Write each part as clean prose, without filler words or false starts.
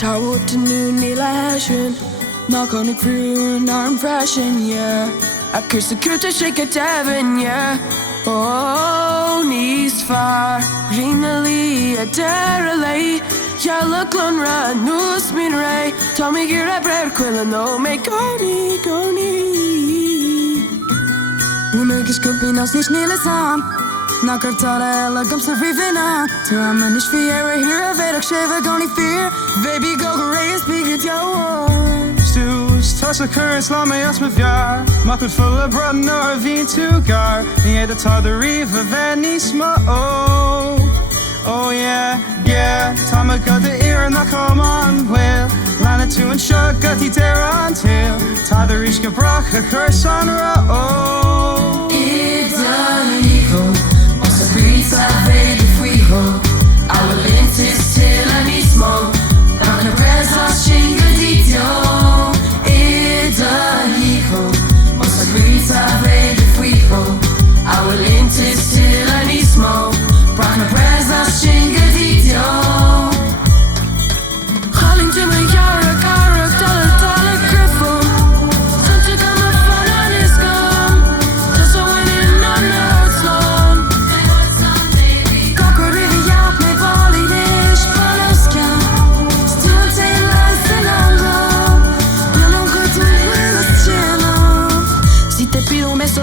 Ta wordt er nu niet lashen. Nou kan ik vuur naar hem freshen, yeah. Ik kus de kutte, shake het even, yeah. Oh, niet zwaar. Rinali, a derelay. Jalla klonra, nus min ray. Tommy gira brer quillen, no me goni, goni. Unmöglich bin aus nicht schnelle Sam. Na kartara ela gum survivina. To I'm a nish fiera here, vedok sheva goni fear. Baby go race, big it yo. Stoes, tas a currents, la me as me vjar. Makut full of brand, no a veen to gar. Ni the tar the river, venisma, oh yeah, yeah. Tama got the ear and the come on, well. Lana to and shug, got the dare on tail. Ta the rishka brach, a curse on ra, Pizza, baby, frigo. Our lint is till I need smoke. Rock a presa, shinga ditio. Ida hijo. Osa pizza, baby, frigo. Our lint is till I need smoke. Rock a presa, shinga ditio. Calling to my yara, cara, dollar, griffon. Something got my phone on his gum. Just so when it not know it's long.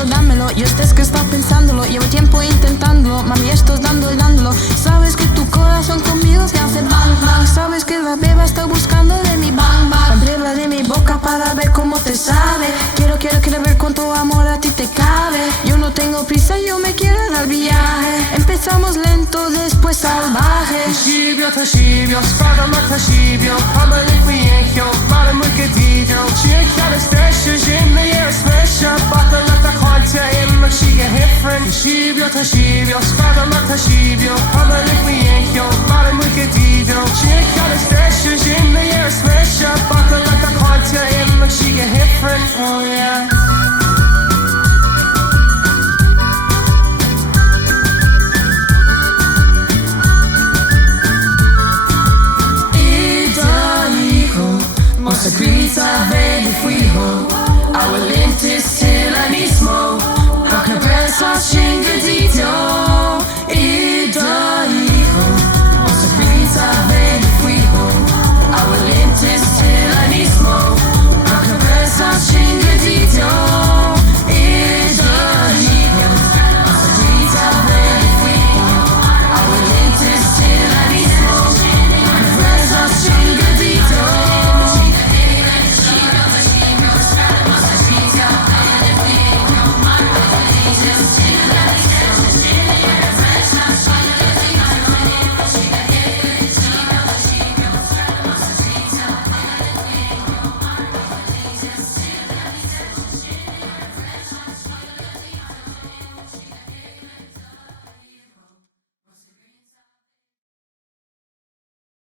Dámelo, yo es que estás pensándolo. Llevo tiempo intentándolo, mami, esto es dándolo. Sabes que tu corazón conmigo se hace bang bang. Sabes que la beba está buscando de mi bang bang. Prueba de mi boca para ver cómo te sabe. Quiero ver cuánto amor a ti te cabe. Yo no tengo prisa, yo me quiero dar viaje. Empezamos lento, después salvaje. Tashibio, spada mak tashibio. Hama liquiencio, mala mulcadillo. Chica stashes in the air, smash up. Bata lata conta in my shiga hifrin. Tashibio, spada mak tashibio. Hama liquiencio, mala mulcadillo. Chica stashes in the air, smash up. Bata lata conta in my shiga hifrin. Oh yeah. Osa pizza, baby, frigo. Our lint is till I need smoke. Rock a presa,